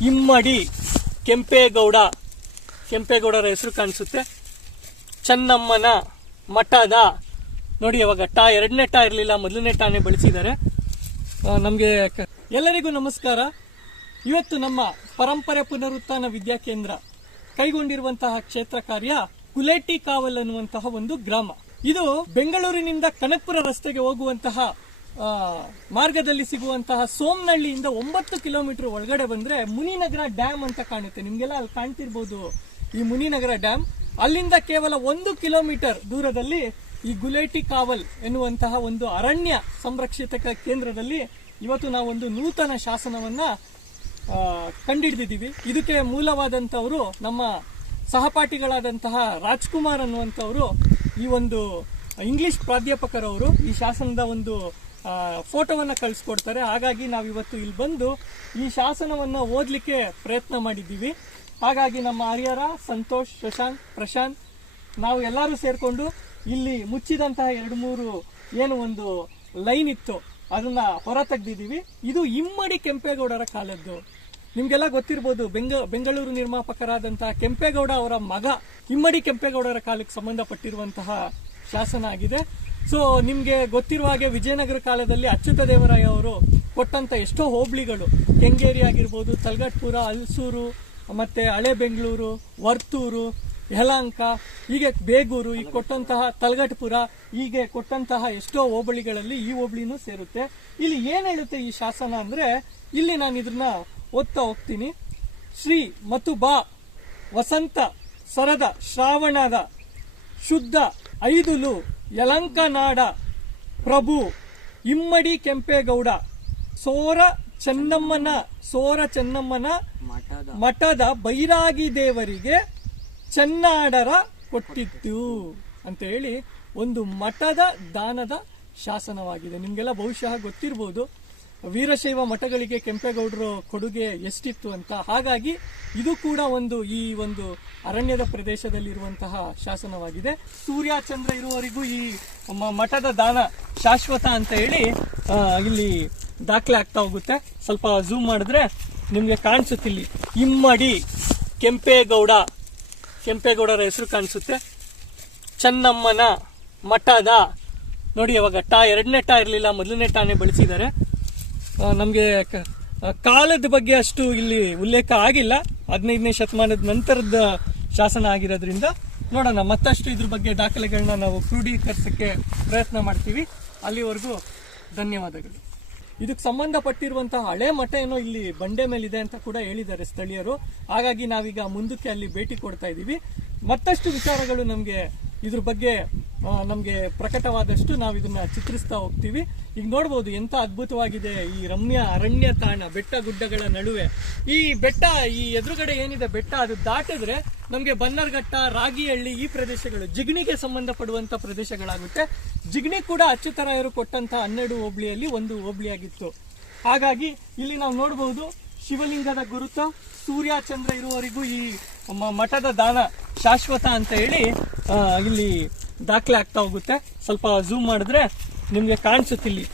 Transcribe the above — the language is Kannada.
ಇಮ್ಮಡಿ ಕೆಂಪೇಗೌಡ. ಕೆಂಪೇಗೌಡರ ಹೆಸರು ಕಾಣಿಸುತ್ತೆ. ಚನ್ನಮ್ಮನ ಮಠದ, ನೋಡಿ ಅವಾಗ ಟಾ, ಎರಡನೇ ಟಾ ಇರಲಿಲ್ಲ, ಮೊದಲನೇ ಟಾನೇ ಬಳಸಿದ್ದಾರೆ. ನಮಗೆ ಎಲ್ಲರಿಗೂ ನಮಸ್ಕಾರ. ಇವತ್ತು ನಮ್ಮ ಪರಂಪರೆ ಪುನರುತ್ಥಾನ ವಿದ್ಯಾಕೇಂದ್ರ ಕೈಗೊಂಡಿರುವಂತಹ ಕ್ಷೇತ್ರ ಕಾರ್ಯ ಕುಲೇಟಿ ಕಾವಲ್ ಅನ್ನುವಂತಹ ಒಂದು ಗ್ರಾಮ. ಇದು ಬೆಂಗಳೂರಿನಿಂದ ಕನಕಪುರ ರಸ್ತೆಗೆ ಹೋಗುವಂತಹ ಮಾರ್ಗದಲ್ಲಿ ಸಿಗುವಂತಹ ಸೋಮನಹಳ್ಳಿಯಿಂದ ಒಂಬತ್ತು ಕಿಲೋಮೀಟರ್ ಒಳಗಡೆ ಬಂದ್ರೆ ಮುನಿನಗರ ಡ್ಯಾಮ್ ಅಂತ ಕಾಣುತ್ತೆ. ನಿಮಗೆಲ್ಲ ಅಲ್ಲಿ ಕಾಣ್ತಿರ್ಬೋದು. ಈ ಮುನಿನಗರ ಡ್ಯಾಮ್. ಅಲ್ಲಿಂದ ಕೇವಲ ಒಂದು ಕಿಲೋಮೀಟರ್ ದೂರದಲ್ಲಿ ಈ ಗುಲೇಟಿ ಕಾವಲ್ ಎನ್ನುವಂತಹ ಒಂದು ಅರಣ್ಯ ಸಂರಕ್ಷಿತ ಕೇಂದ್ರದಲ್ಲಿ ಇವತ್ತು ನಾವೊಂದು ನೂತನ ಶಾಸನವನ್ನ ಕಂಡಿಡಿದಿದ್ದೀವಿ. ಇದಕ್ಕೆ ಮೂಲವಾದಂಥವರು ನಮ್ಮ ಸಹಪಾಠಿಗಳಾದಂತಹ ರಾಜ್ಕುಮಾರ್ ಅನ್ನುವಂಥವರು ಈ ಒಂದು ಇಂಗ್ಲಿಷ್ ಪ್ರಾಧ್ಯಾಪಕರವರು. ಈ ಶಾಸನದ ಒಂದು ಫೋಟೋವನ್ನ ಕಳಿಸ್ಕೊಡ್ತಾರೆ. ಹಾಗಾಗಿ ನಾವು ಇವತ್ತು ಇಲ್ಲಿ ಬಂದು ಈ ಶಾಸನವನ್ನು ಓದಲಿಕ್ಕೆ ಪ್ರಯತ್ನ ಮಾಡಿದ್ದೀವಿ. ಹಾಗಾಗಿ ನಮ್ಮ ಆರ್ಯರ, ಸಂತೋಷ್, ಶಶಾಂಕ್, ಪ್ರಶಾಂತ್, ನಾವು ಎಲ್ಲರೂ ಸೇರಿಕೊಂಡು ಇಲ್ಲಿ ಮುಚ್ಚಿದಂತಹ ಎರಡು ಮೂರು ಏನು ಒಂದು ಲೈನ್ ಇತ್ತು, ಅದನ್ನ ಹೊರ ತೆಗೆದಿದ್ದೀವಿ. ಇದು ಇಮ್ಮಡಿ ಕೆಂಪೇಗೌಡರ ಕಾಲದ್ದು. ನಿಮಗೆಲ್ಲ ಗೊತ್ತಿರ್ಬೋದು, ಬೆಂಗ, ಬೆಂಗಳೂರು ನಿರ್ಮಾಪಕರಾದಂತಹ ಕೆಂಪೇಗೌಡ ಅವರ ಮಗ ಇಮ್ಮಡಿ ಕೆಂಪೇಗೌಡರ ಕಾಲಕ್ಕೆ ಸಂಬಂಧಪಟ್ಟಿರುವಂತಹ ಶಾಸನ ಆಗಿದೆ. ಸೊ ನಿಮಗೆ ಗೊತ್ತಿರುವ ಹಾಗೆ ವಿಜಯನಗರ ಕಾಲದಲ್ಲಿ ಅಚ್ಯುತ ದೇವರಾಯ ಅವರು ಕೊಟ್ಟಂತ ಎಷ್ಟೋ ಹೋಬಳಿಗಳು. ಕೆಂಗೇರಿ ಆಗಿರ್ಬೋದು, ತಲಗಟ್ಪುರ, ಅಲ್ಸೂರು, ಮತ್ತೆ ಹಳೆ ಬೆಂಗಳೂರು ವರ್ತೂರು, ಯಲಹಂಕ, ಹೀಗೆ ಬೇಗೂರು ಈಗ ಕೊಟ್ಟಂತಹ ತಲಗಟ್ಪುರ, ಹೀಗೆ ಕೊಟ್ಟಂತಹ ಎಷ್ಟೋ ಹೋಬಳಿಗಳಲ್ಲಿ ಈ ಹೋಬಳಿನೂ ಸೇರುತ್ತೆ. ಇಲ್ಲಿ ಏನು ಹೇಳುತ್ತೆ ಈ ಶಾಸನ ಅಂದ್ರೆ, ಇಲ್ಲಿ ನಾನು ಇದನ್ನ ಓದ್ತಾ ಹೋಗ್ತೀನಿ. ಶ್ರೀ ಮತ್ತು ಬಾ, ವಸಂತ, ಸರದ, ಶ್ರಾವಣದ, ಶುದ್ಧ ಐದುಲು ಯಲಂಕನಾಡ ಪ್ರಭು ಇಮ್ಮಡಿ ಕೆಂಪೇಗೌಡ ಸೋರ ಚೆನ್ನಮ್ಮನ ಸೋರ ಚೆನ್ನಮ್ಮನ ಮಠದ ಬೈರಾಗಿ ದೇವರಿಗೆ ಚೆನ್ನಾಡರ ಕೊಟ್ಟಿತ್ತು ಅಂತ ಹೇಳಿ ಒಂದು ಮಠದ ದಾನದ ಶಾಸನವಾಗಿದೆ. ನಿಮಗೆಲ್ಲ ಬಹುಶಃ ಗೊತ್ತಿರ್ಬೋದು. ವೀರಶೈವ ಮಠಗಳಿಗೆ ಕೆಂಪೇಗೌಡರು ಕೊಡುಗೆ ಎಷ್ಟಿತ್ತು ಅಂತ. ಹಾಗಾಗಿ ಇದು ಕೂಡ ಒಂದು ಈ ಒಂದು ಅರಣ್ಯದ ಪ್ರದೇಶದಲ್ಲಿರುವಂತಹ ಶಾಸನವಾಗಿದೆ. ಸೂರ್ಯ ಚಂದ್ರ ಇರುವವರಿಗೂ ಈ ಮಠದ ದಾನ ಶಾಶ್ವತ ಅಂತ ಹೇಳಿ ಇಲ್ಲಿ ದಾಖಲೆ ಆಗ್ತಾ ಹೋಗುತ್ತೆ. ಸ್ವಲ್ಪ ಝೂಮ್ ಮಾಡಿದ್ರೆ ನಿಮಗೆ ಕಾಣಿಸುತ್ತಿಲ್ಲಿ. ಇಮ್ಮಡಿ ಕೆಂಪೇಗೌಡ, ಕೆಂಪೇಗೌಡರ ಹೆಸರು ಕಾಣಿಸುತ್ತೆ. ಚೆನ್ನಮ್ಮನ ಮಠದ, ನೋಡಿ ಅವಾಗ ಟಾ ಎರಡನೇ ಟಾ ಇರಲಿಲ್ಲ, ಮೊದಲನೇ ಟಾನೇ ಬಳಸಿದ್ದಾರೆ. ನಮಗೆ ಕಾಲದ ಬಗ್ಗೆ ಅಷ್ಟು ಇಲ್ಲಿ ಉಲ್ಲೇಖ ಆಗಿಲ್ಲ. ಹದಿನೈದನೇ ಶತಮಾನದ ನಂತರದ ಶಾಸನ ಆಗಿರೋದ್ರಿಂದ ನೋಡೋಣ. ಮತ್ತಷ್ಟು ಇದ್ರ ಬಗ್ಗೆ ದಾಖಲೆಗಳನ್ನ ನಾವು ಕ್ರೋಢೀಕರಿಸೋಕ್ಕೆ ಪ್ರಯತ್ನ ಮಾಡ್ತೀವಿ. ಅಲ್ಲಿವರೆಗೂ ಧನ್ಯವಾದಗಳು. ಇದಕ್ಕೆ ಸಂಬಂಧಪಟ್ಟಿರುವಂತಹ ಹಳೆ ಮಠ ಏನೋ ಇಲ್ಲಿ ಬಂಡೆ ಮೇಲಿದೆ ಅಂತ ಕೂಡ ಹೇಳಿದ್ದಾರೆ ಸ್ಥಳೀಯರು. ಹಾಗಾಗಿ ನಾವೀಗ ಮುಂದಕ್ಕೆ ಅಲ್ಲಿ ಭೇಟಿ ಕೊಡ್ತಾ ಇದ್ದೀವಿ. ಮತ್ತಷ್ಟು ವಿಚಾರಗಳು ನಮಗೆ ಇದ್ರ ಬಗ್ಗೆ ನಮ್ಗೆ ಪ್ರಕಟವಾದಷ್ಟು ನಾವು ಇದನ್ನ ಚಿತ್ರಿಸ್ತಾ ಹೋಗ್ತೀವಿ. ಈಗ ನೋಡ್ಬೋದು ಎಂತ ಅದ್ಭುತವಾಗಿದೆ ಈ ರಮ್ಯ ಅರಣ್ಯ ತಾಣ, ಬೆಟ್ಟ ಗುಡ್ಡಗಳ ನಡುವೆ. ಈ ಬೆಟ್ಟ, ಈ ಎದುರುಗಡೆ ಏನಿದೆ ಬೆಟ್ಟ, ಅದು ದಾಟಿದ್ರೆ ನಮಗೆ ಬನ್ನರ್ಘಟ್ಟ, ರಾಗಿಹಳ್ಳಿ ಈ ಪ್ರದೇಶಗಳು ಜಿಗಣಿಗೆ ಸಂಬಂಧಪಡುವಂಥ ಪ್ರದೇಶಗಳಾಗುತ್ತೆ. ಜಿಗಣಿ ಕೂಡ ಅಚ್ಯುತರಾಯರು ಕೊಟ್ಟಂತ ಹನ್ನೆರಡು ಹೋಬಳಿಯಲ್ಲಿ ಒಂದು ಹೋಬಳಿಯಾಗಿತ್ತು. ಹಾಗಾಗಿ ಇಲ್ಲಿ ನಾವು ನೋಡಬಹುದು ಶಿವಲಿಂಗದ ಗುರುತು ಸೂರ್ಯ ಚಂದ್ರ ಇರುವವರೆಗೂ ಈ ಮಠದ ದಾನ ಶಾಶ್ವತ ಅಂತ ಹೇಳಿ ಇಲ್ಲಿ ದಾಖಲೆ ಆಗ್ತಾ ಹೋಗುತ್ತೆ. ಸ್ವಲ್ಪ ಝೂಮ್ ಮಾಡಿದ್ರೆ ನಿಮಗೆ ಕಾಣಿಸುತ್ತೆ ಇಲ್ಲಿ.